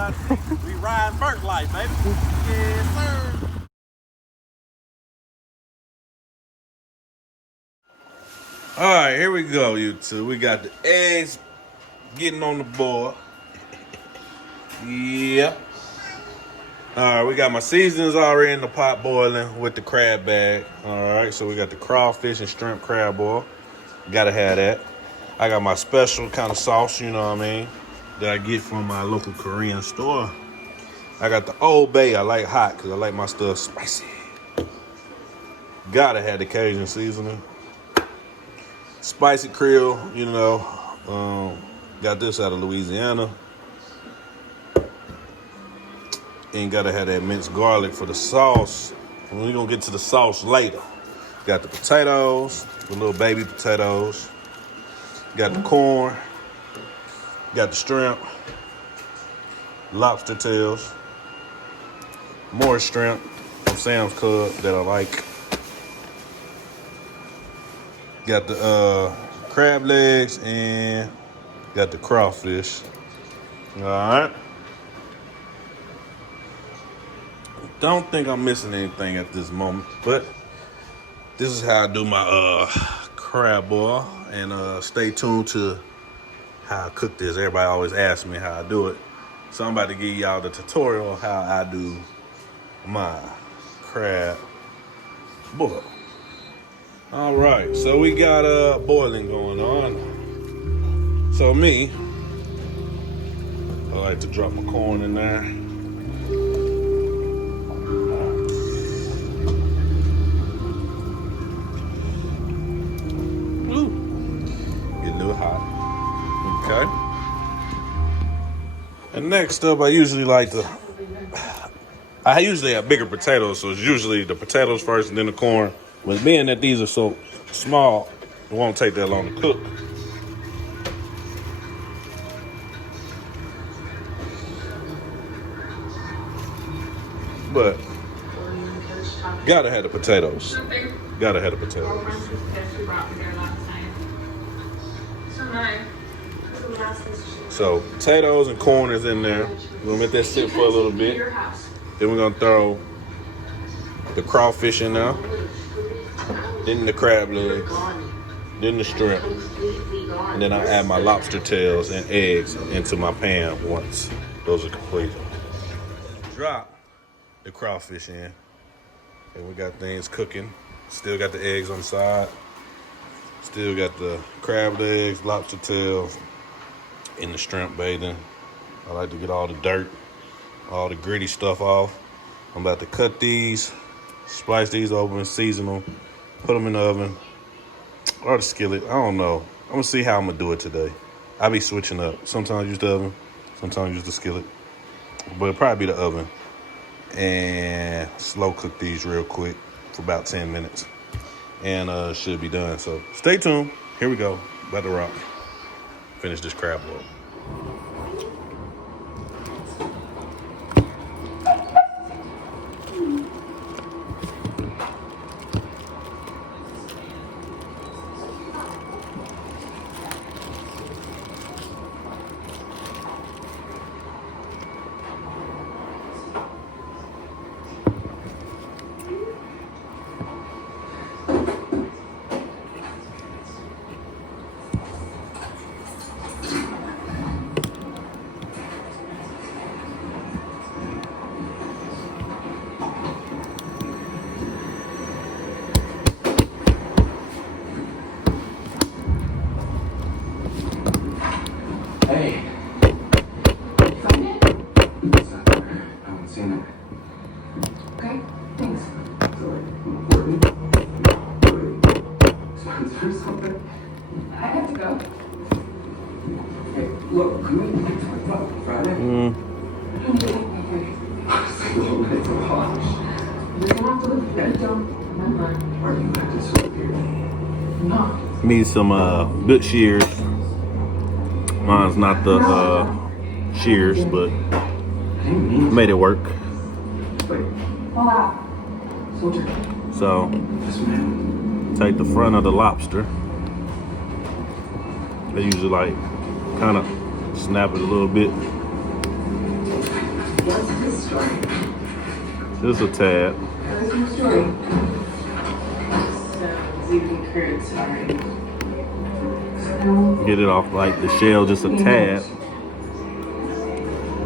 about it. We riding Burke life, baby. Yes, sir. All right, here we go, you two. We got the eggs getting on the board. Yeah. All right, we got my seasonings already in the pot boiling with the crab bag. All right, so we got the crawfish and shrimp crab boil. Gotta have that. I got my special kind of sauce, you know what I mean, that I get from my local Korean store. I got the Old Bay. I like hot because I like my stuff spicy. Gotta have the Cajun seasoning. Spicy creole, you know. Got this out of Louisiana. And gotta have that minced garlic for the sauce. And we're gonna get to the sauce later. Got the potatoes, the little baby potatoes. Got the corn. Got the shrimp. Lobster tails. More shrimp from Sam's Club that I like. Got the crab legs and got the crawfish. All right. Don't think I'm missing anything at this moment, but this is how I do my crab boil. And stay tuned to how I cook this. Everybody always asks me how I do it. So I'm about to give y'all the tutorial on how I do my crab boil. All right, so we got boiling going on. So me, I like to drop my corn in there. Get a little hot. Okay. And next up, I usually have bigger potatoes, so it's usually the potatoes first and then the corn. But being that these are so small, it won't take that long to cook. But gotta have the potatoes. Gotta have the potatoes. So potatoes and corn is in there. We're gonna let that sit for a little bit. Then we're gonna throw the crawfish in there. Then the crab legs, then the shrimp, and then I add my lobster tails and eggs into my pan once those are complete. Drop the crawfish in, and we got things cooking. Still got the eggs on the side. Still got the crab legs, lobster tails, and the shrimp bathing. I like to get all the dirt, all the gritty stuff off. I'm about to cut these, slice these open, season them. Put them in the oven or the skillet. I don't know. I'm gonna see how I'm gonna do it today. I be switching up. Sometimes use the oven, sometimes use the skillet, but it'll probably be the oven. And slow cook these real quick for about 10 minutes, and should be done. So stay tuned. Here we go. About to rock. Finish this crab boil. Hey. You find it? It's not there. I haven't seen it. Okay, thanks. So, like, important? Sponsor or something? I have to go. Hey, look, can we get to my club Friday? Okay. Honestly, little nights of Hodge. You're gonna have to look at it. Don't remember. Are you back to sleep here? No. Need some good shears. Mine's not the shears, but made it work. Wait. Wow. Soldier. So Yes, ma'am. take the front of the lobster. I usually like kind of snap it a little bit. What's his story? Just a tad. What's his story? Sounds even current story. Get it off like the shell, just a tad.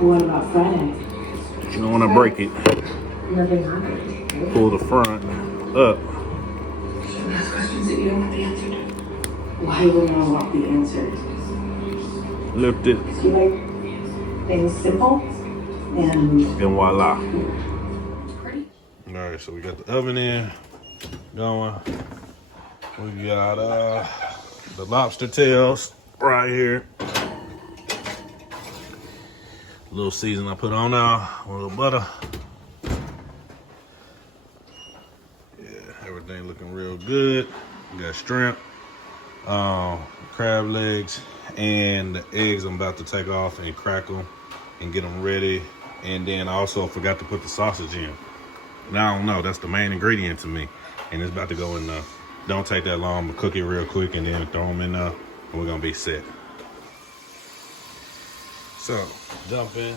What about Friday? You don't want to break it. Nothing happened. Pull the front up. Ask questions that you don't have the answer to. Why would I want the answers? Lift it, You like things simple and and voila. pretty. All right, so we got the oven in going. We got the lobster tails right here. A little season I put on now, a little butter. Yeah, everything looking real good. We got shrimp, crab legs, and the eggs I'm about to take off and crack them and get them ready. And then I also forgot to put the sausage in. Now I don't know, that's the main ingredient to me. And it's about to go in there. Don't take that long, but cook it real quick and then throw them in there and we're gonna be set. So, dump in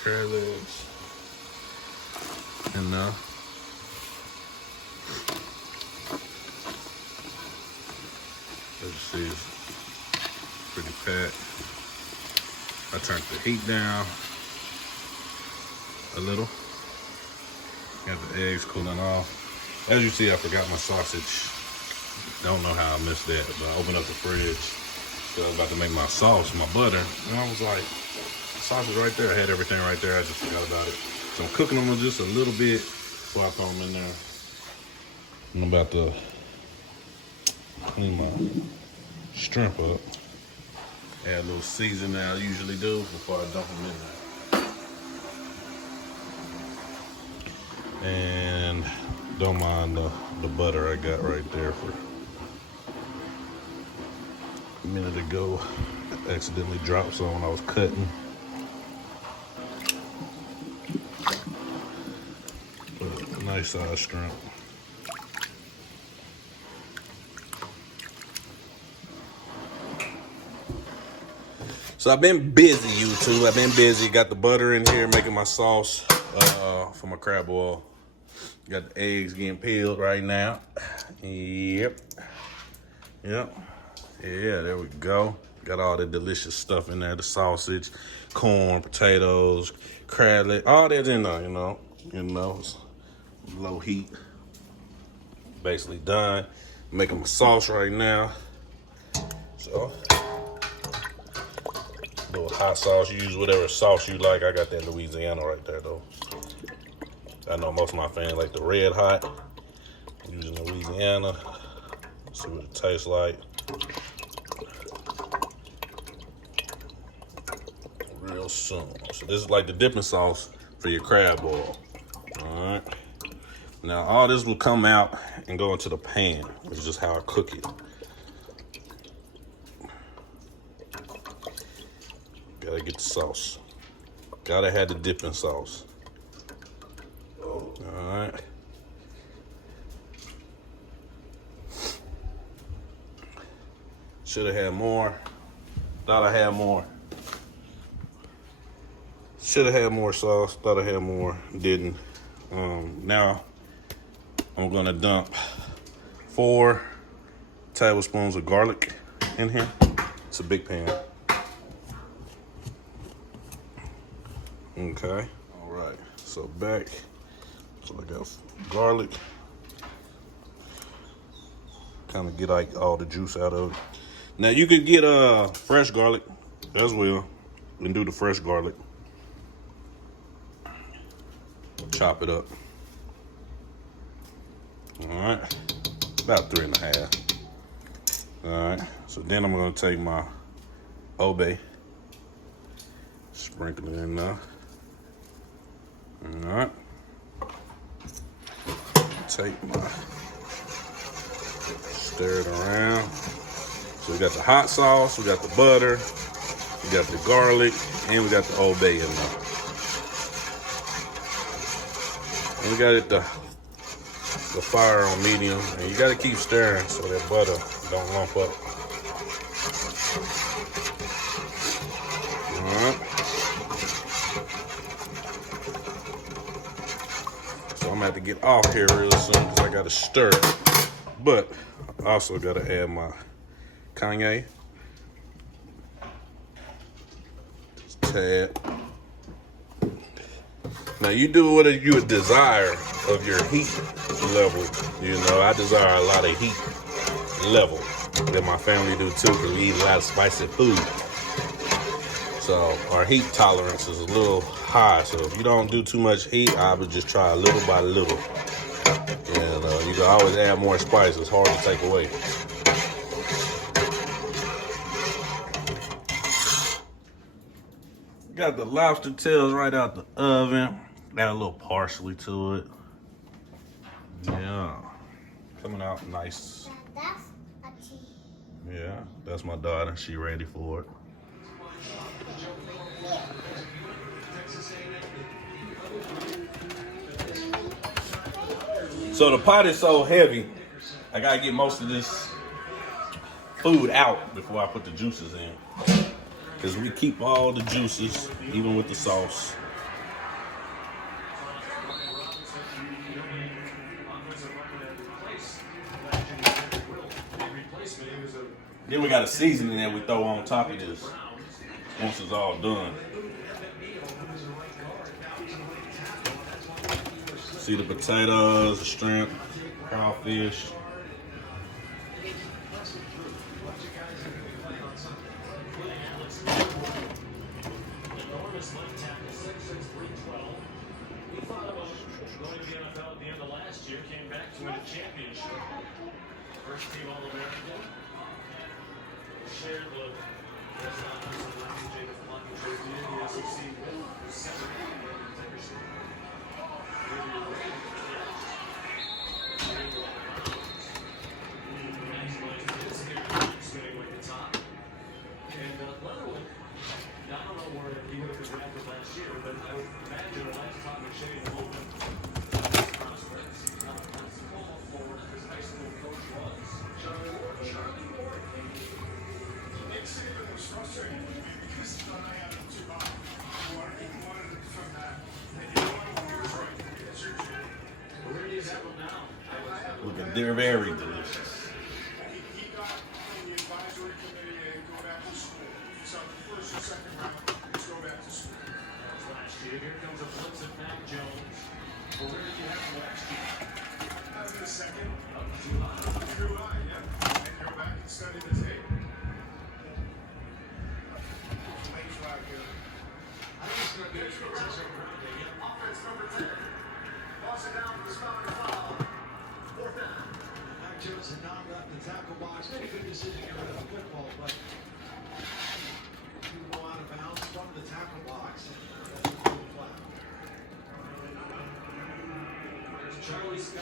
crab legs in there. As you see, it's pretty packed. I turned the heat down a little. Got the eggs cooling off. As you see, I forgot my sausage. Don't know how I missed that, but I opened up the fridge. So I was about to make my sauce, my butter, and I was like, sausage right there. I had everything right there. I just forgot about it. So I'm cooking them just a little bit before I throw them in there. I'm about to clean my shrimp up. Add a little seasoning I usually do before I dump them in there. And don't mind the butter I got right there for a minute ago. I accidentally dropped some when I was cutting. But nice size shrimp. So I've been busy, YouTube. I've been busy. Got the butter in here making my sauce for my crab boil. Got the eggs getting peeled right now. Yep. Yeah, there we go. Got all the delicious stuff in there. The sausage, corn, potatoes, crab leg, all that's in there, you know. It's low heat. Basically done. Making my sauce right now. So, little hot sauce. Use whatever sauce you like. I got that Louisiana right there, though. I know most of my fans like the red hot. I'm using Louisiana. See what it tastes like. Real soon. So this is like the dipping sauce for your crab boil. All right. Now all this will come out and go into the pan, which is just how I cook it. Gotta get the sauce. Gotta have the dipping sauce. All right. Should have had more. Thought I had more. Should have had more sauce. Thought I had more. Didn't. Now I'm gonna dump 4 tablespoons of garlic in here. It's a big pan. Okay. All right. So back. So I got garlic. Kind of get like all the juice out of it. Now you could get fresh garlic as well and do the fresh garlic. Chop it up. All right, about 3.5. All right, so then I'm gonna take my obey, sprinkle it in there. All right, take my, stir it around. So we got the hot sauce, we got the butter, we got the garlic, and we got the Old Bay in there. And we got it the fire on medium, and you gotta keep stirring so that butter don't lump up. have to get off here real soon because I got to stir it. But I also got to add my cayenne. Just tad. Now you do what you would desire of your heat level. You know, I desire a lot of heat level that my family do too because we eat a lot of spicy food. So our heat tolerance is a little high. So if you don't do too much heat, I would just try little by little. And you can always add more spice. It's hard to take away. Got the lobster tails right out the oven. Add a little parsley to it. Yeah. Coming out nice. That's a tea. Yeah, that's my daughter. She ready for it. So the pot is so heavy, I gotta get most of this food out before I put the juices in. Because we keep all the juices, even with the sauce. Then we got a seasoning that we throw on top of this once it's all done. See the potatoes, the shrimp, crawfish. They're very delicious.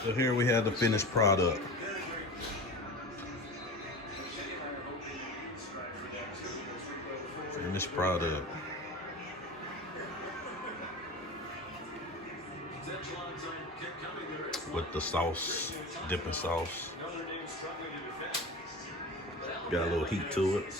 So here we have the finished product. Finished product. With the sauce, dipping sauce. Got a little heat to it.